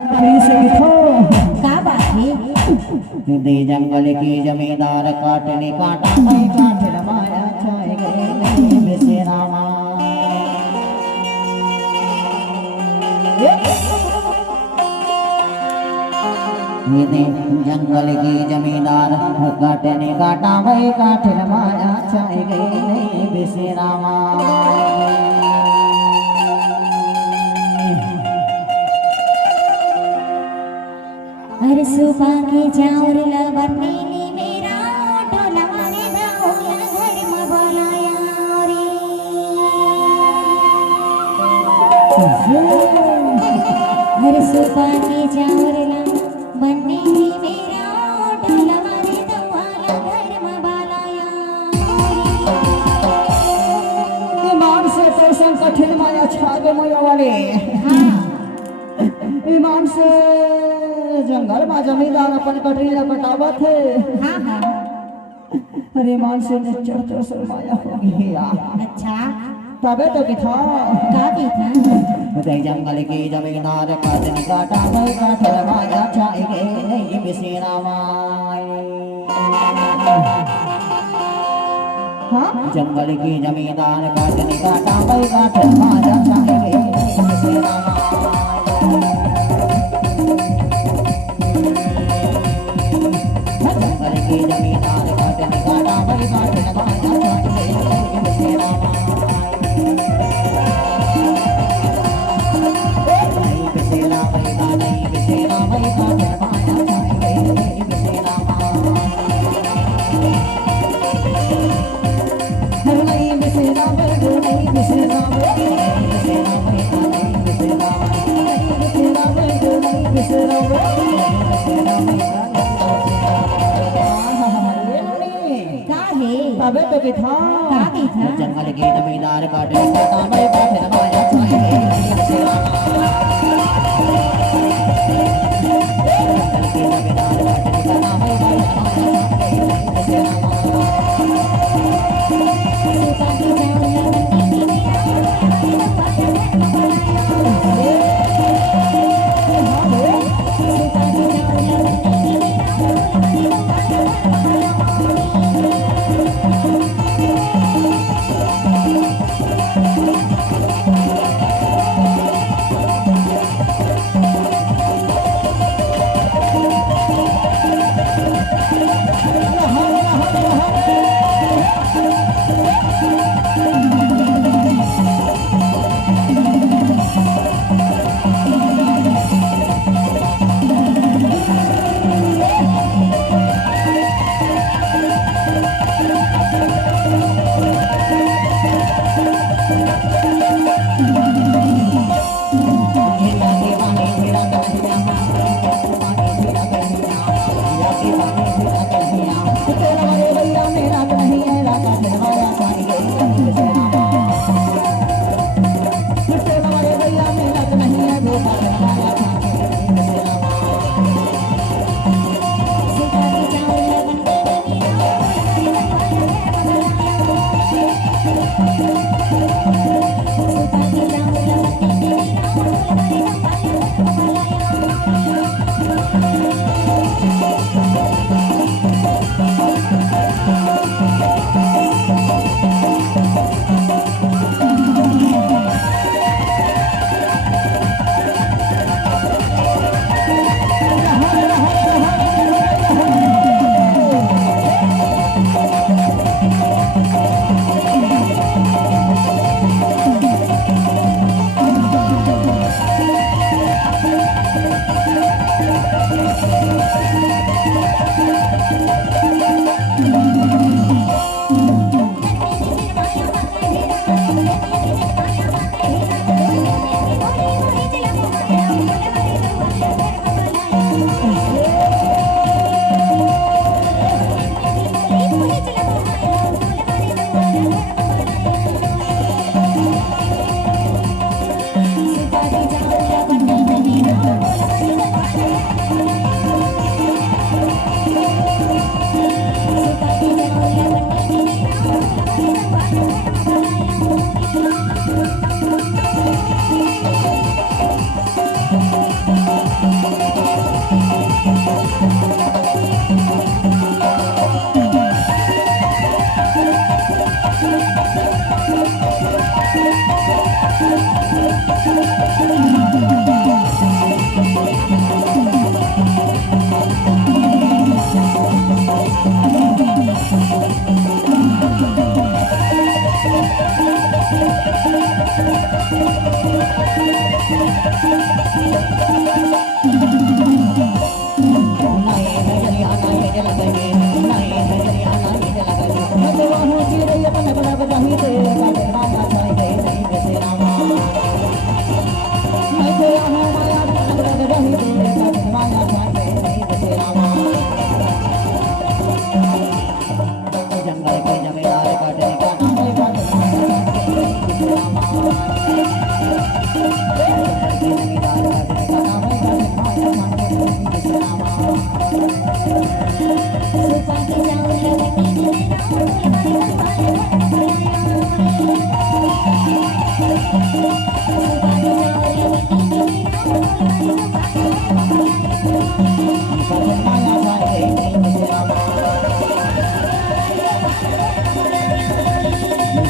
का बात है? दे जंगल की जमींदार काटने काटा मैं काट रमाया छाए गए बेसेरामा दे जंगल की जमींदार काटने काटा मैं काट रमाया छाए गए बेसेरामा हर सुबह के जाऊर लवनेली मेरा ढोला वाले दाऊला घर में बोलाया रे हर सुबह के जाऊर लवनेली मेरा ढोला वाले दाऊला घर में बोलाया ईमान से पोषण कठिन माया छागे मोया वाले ईमान से जंगल में जमींदार अपन कटरीला कटावत है। हाँ हाँ अरे मान से ने चढ़ शर्माया हो गया। अच्छा तबे तो कि था का की था दे जंगल की जमींदार काटने काटा मैं काट रमाया छाए गए नहीं बिसेरा हाँ जंगल की जमींदार काटने काटा मैं काट रमाया छाए गए नहीं बिसेरा जंगल की जमींदार काटने काटा मैं काट रमाया छाए गए नहीं बिसेरा नहीं बिसेरा नहीं बिसेरा मैं काट रमाया छाए गए नहीं बिसेरा नहीं बिसेरा नहीं बिसेरा नहीं बिसेरा नहीं बिसेरा नहीं बिसेरा तबे तो कि था जंगल की जमींदार काटने काटा मैं काट रमाया छाए गए नहीं बिसेरा जंगल की जमींदार काटने काटा मैं काट रमाया छाए गए नहीं बिसेरा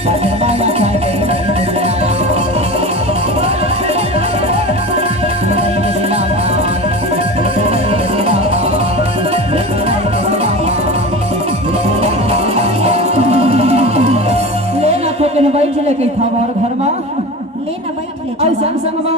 काठिन माया छाय गई बेसेरा लेना तो के बैठ ले के था मोर घर में लेना बैठ ले ऐसा संग में